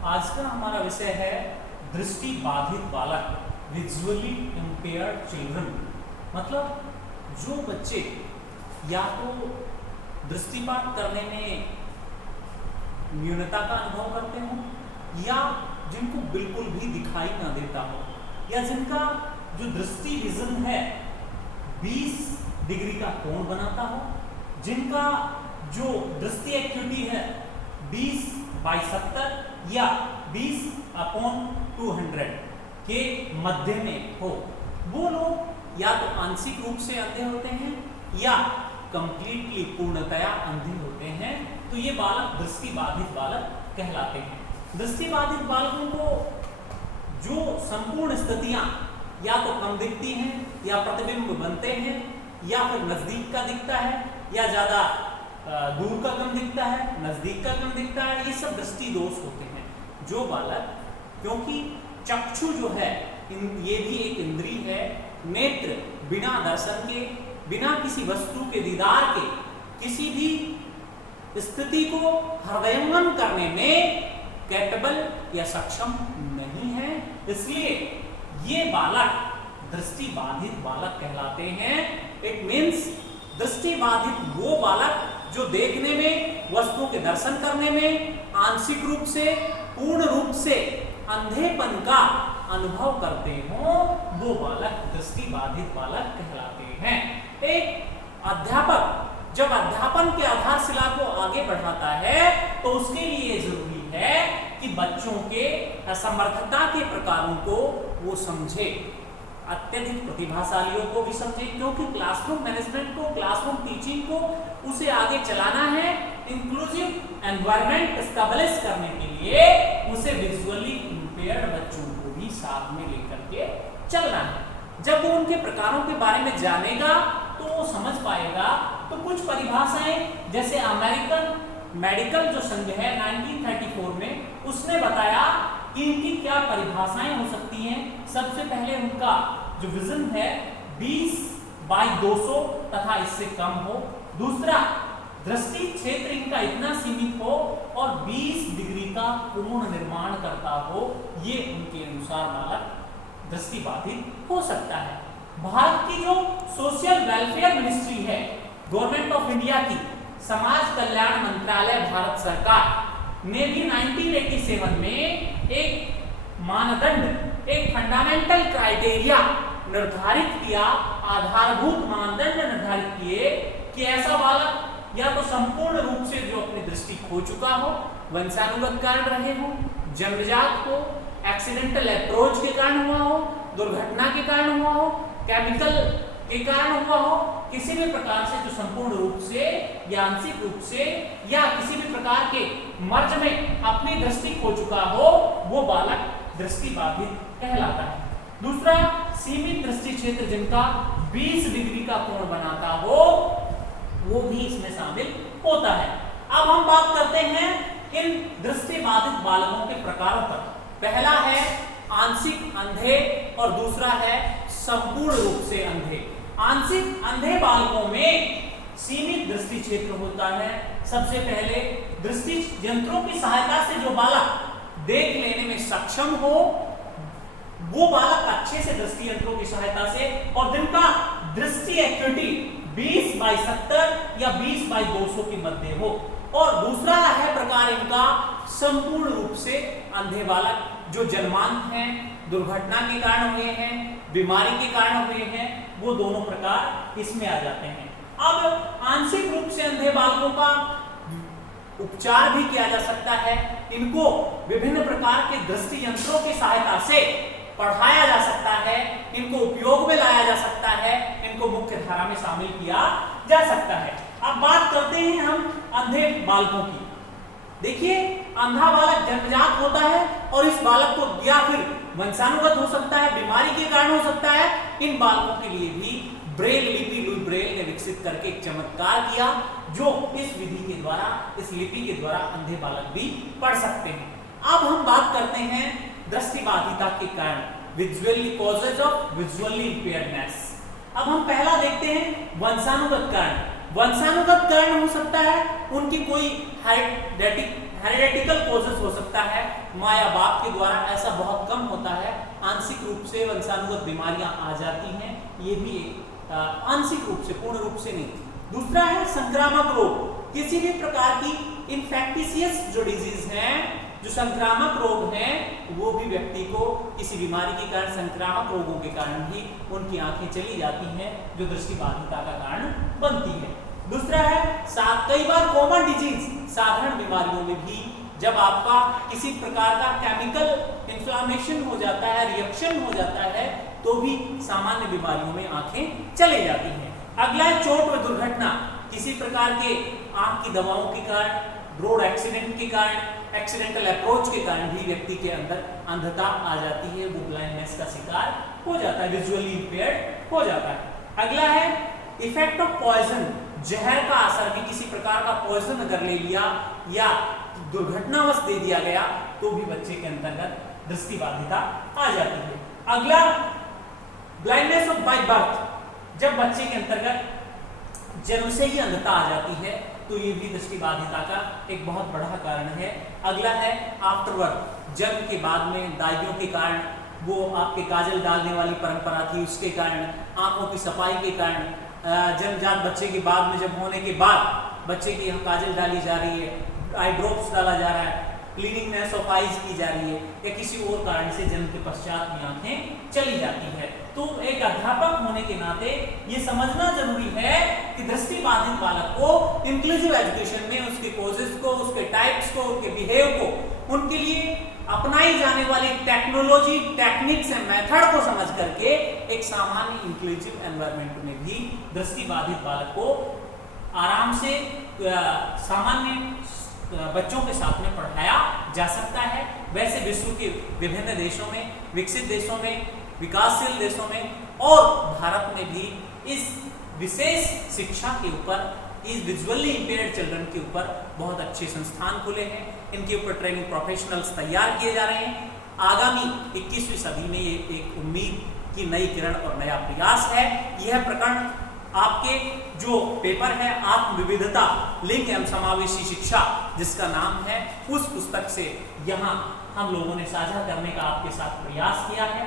आज का हमारा विषय है दृष्टि बाधित बालक, विजुअली इम्पेयर्ड चिल्ड्रन। मतलब जो बच्चे या तो दृष्टिपात करने में न्यूनता का अनुभव करते हो या जिनको बिल्कुल भी दिखाई ना देता हो या जिनका जो दृष्टि विजन है 20 डिग्री का कोण बनाता हो, जिनका जो दृष्टि एक्यूटी है 20/70 या 20/200 के मध्य में हो, वो लोग या तो आंशिक रूप से अंधे होते हैं या कंप्लीटली पूर्णतया अंधे होते हैं। तो ये बालक दृष्टि बाधित बालक कहलाते हैं। दृष्टि बाधित बालकों को जो संपूर्ण स्थितियां या तो कम दिखती हैं या प्रतिबिंब बनते हैं या फिर नजदीक का दिखता है या ज्यादा दूर का कम दिखता है, नजदीक का कम दिखता है, ये सब दृष्टि दोष होते हैं। जो बालक, क्योंकि चक्षु जो है ये भी एक इंद्रिय है, नेत्र बिना दर्शन के, बिना किसी वस्तु के दीदार के किसी भी स्थिति को हृदयंगम करने में कैपेबल या सक्षम नहीं है, इसलिए ये बालक दृष्टि बाधित बालक कहलाते हैं। इट मीन्स दृष्टि बाधित वो बालक जो देखने में, वस्तुओं के दर्शन करने में आंशिक रूप से, पूर्ण रूप से अंधेपन का अनुभव करते हो, वो बालक दृष्टि बाधित बालक कहलाते हैं। एक अध्यापक जब अध्यापन के आधारशिला को आगे बढ़ाता है तो उसके लिए जरूरी है कि बच्चों के असमर्थता के प्रकारों को वो समझे, अत्यधिक प्रतिभाशालियों को भी समझे, क्योंकि क्लासरूम मैनेजमेंट को, क्लासरूम टीचिंग को उसे आगे चलाना है। इंक्लूसिव एनवायरनमेंट एस्टैब्लिश करने के लिए उसे विजुअली इंपेयर्ड बच्चों को भी साथ में लेकर के चलना है। जब वो उनके प्रकारों के बारे में जानेगा तो वो समझ पाएगा। तो कुछ परिभाषाएं, जैसे अमेरिकन मेडिकल जो संघ है 1934 में, उसने बताया कि इनकी क्या परिभाषाएं हो सकती हैं। सबसे पहले उनका जो विजन है 20/200 तथा इससे कम हो। दूसरा, दृष्टि क्षेत्र इनका इतना सीमित हो और 20 डिग्री का कोण निर्माण करता हो, ये उनके अनुसार बालक दृष्टि बाधित हो सकता है। भारत की जो सोशल वेलफेयर मिनिस्ट्री है, गवर्नमेंट ऑफ इंडिया की, समाज कल्याण मंत्रालय भारत सरकार ने भी 1987 में एक मानदंड, एक फंडामेंटल क्राइटेरिया निर्धारित किया, आधारभूत मानदंड निर्धारित किए कि ऐसा बालक या तो संपूर्ण रूप से जो अपनी दृष्टि खो चुका हो, वंशानुगत कारण रहे हो, जन्मजात हो, एक्सीडेंटल अप्रोच के कारण हुआ हो, दुर्घटना के कारण हुआ हो, केमिकल के कारण हुआ हो, किसी भी प्रकार से जो संपूर्ण रूप से या आंशिक रूप से या किसी भी प्रकार के मर्ज में अपनी दृष्टि खो चुका हो, वो बालक दृष्टि बाधित कहलाता है। दूसरा, सीमित दृष्टि क्षेत्र जिनका 20 डिग्री का कोण बनाता हो, वो भी इसमें शामिल होता है। अब हम बात करते हैं इन दृष्टि बाधित बालकों के प्रकारों पर। पहला है आंशिक अंधे और दूसरा है संपूर्ण रूप से अंधे। आंशिक अंधे बालकों में सीमित दृष्टि क्षेत्र होता है। सबसे पहले दृष्टि यंत्रों की सहायता से जो बालक देख लेने में सक्षम हो, वो बालक अच्छे से दृष्टि यंत्रों की सहायता से, और जिनका दृष्टि एक्यूटी 20/70 या 20/200 के मध्य हो। और दूसरा है प्रकार इनका संपूर्ण रूप से अंधे बालक, जो जन्मांत हैं, दुर्घटना के कारण हुए हैं, बीमारी के कारण हुए हैं, वो दोनों प्रकार इसमें आ जाते हैं। अब आंशिक रूप से अंधे बालकों का उपचार भी किया जा सकता है। इनको विभिन्न प्रकार के दृष्टि यंत्रों की सहायता से पढ़ाया जा सकता है, इनको उपयोग में लाया जा सकता है, इनको मुख्य धारा में शामिल किया जा सकता है। अब बात करते हैं हम अंधे बालकों की। देखिए, अंधा बालक जन्मजात होता है और इस बालक को या फिर वंशानुगत हो सकता है, बीमारी के कारण हो सकता है। इन बालकों के लिए भी ब्रेल लिपि लुई ब्रेल ने विकसित करके एक चमत्कार किया, जो इस विधि के द्वारा, इस लिपि के द्वारा अंधे बालक भी पढ़ सकते हैं। अब हम बात करते हैं दृष्टि बाधिता के कारण, विजुअली कॉजेज ऑफ विजुअली इंपेयर्डनेस। अब हम पहला देखते हैं वंशानुगत कारण। वंशानुगत कारण हो सकता है, उनकी कोई हेरिडेटिकल कॉजेस हो सकता है, माँ या बाप के द्वारा ऐसा बहुत कम होता है। आंशिक रूप से वंशानुगत बीमारियां आ जाती हैं, ये भी एक आंशिक रूप से, पूर्ण रूप से नहीं। दूसरा है संक्रामक रोग। किसी भी प्रकार की इन्फेक्टिशियस जो डिजीज हैं, जो संक्रामक रोग हैं, वो भी व्यक्ति को किसी बीमारी के कारण, संक्रामक रोगों के कारण ही उनकी आंखें चली जाती हैं, जो दृष्टिबाधिता का कारण बनती है। दूसरा है कई बार कॉमन डिजीज, साधारण बीमारियों में भी जब आपका किसी प्रकार का केमिकल इन्फ्लामेशन हो जाता है, रिएक्शन हो जाता है, तो भी सामान्य बीमारियों में आंखें चली जाती हैं। अगला है चोट व दुर्घटना। किसी प्रकार के आंख की दवाओं के कारण, रोड एक्सीडेंट के कारण, एक्सीडेंटल अप्रोच के कारण भी व्यक्ति के अंदर अंधता आ जाती है, वो ब्लाइंडनेस का शिकार हो जाता है, विजुअली इंपेयर्ड हो जाता है। अगला है इफेक्ट ऑफ पॉइजन। जहर का असर भी, किसी प्रकार का पॉइजन अगर ले लिया या दुर्घटनावश दे दिया गया तो भी बच्चे के अंतर्गत दृष्टिबाधिता आ जाती है। अगला ब्लाइंडनेस ऑफ बाय बर्थ। जब बच्चे के अंतर्गत जन्म से ही अंधता आ जाती है तो ये भी दृष्टिबाधिता का एक बहुत बड़ा कारण है। अगला है आफ्टर बर्थ। जन्म के बाद में दाइयों के कारण, वो आपके काजल डालने वाली परंपरा थी, उसके कारण, आंखों की सफाई के कारण, जन्मजात बच्चे के बाद में, जब होने के बाद बच्चे की यहाँ काजल डाली जा रही है, आई ड्रॉप्स डाला जा रहा है, क्लीनिंगनेस ऑफ आईज की जा रही है, या किसी और कारण से जन्म के पश्चात में आंखें चली जाती है। तो एक अध्यापक होने के नाते ये समझना जरूरी है कि दृष्टिबाधित बालक को इंक्लूसिव एजुकेशन में उसके कोजेस को, उसके टाइप्स को, उनके बिहेव को, उनके लिए अपनाई जाने वाली टेक्नोलॉजी, टेक्निक्स एंड मेथड को समझ करके एक सामान्य इंक्लूसिव एनवायरनमेंट में भी दृष्टिबाधित बालक को आराम से सामान्य बच्चों के साथ में पढ़ाया जा सकता है। वैसे विश्व के विभिन्न देशों में, विकसित देशों में, विकासशील देशों में और भारत में भी इस विशेष शिक्षा के ऊपर, इस विजुअली इंपेयर्ड चिल्ड्रन के ऊपर बहुत अच्छे संस्थान खुले हैं। इनके ऊपर ट्रेनिंग प्रोफेशनल्स तैयार किए जा रहे हैं। आगामी 21वीं सदी में ये एक उम्मीद की नई किरण और नया प्रयास है। यह प्रकरण आपके जो पेपर है आत्मविविधता, लिंग एवं समावेशी शिक्षा, जिसका नाम है, उस पुस्तक से यहाँ हम लोगों ने साझा करने का आपके साथ प्रयास किया है।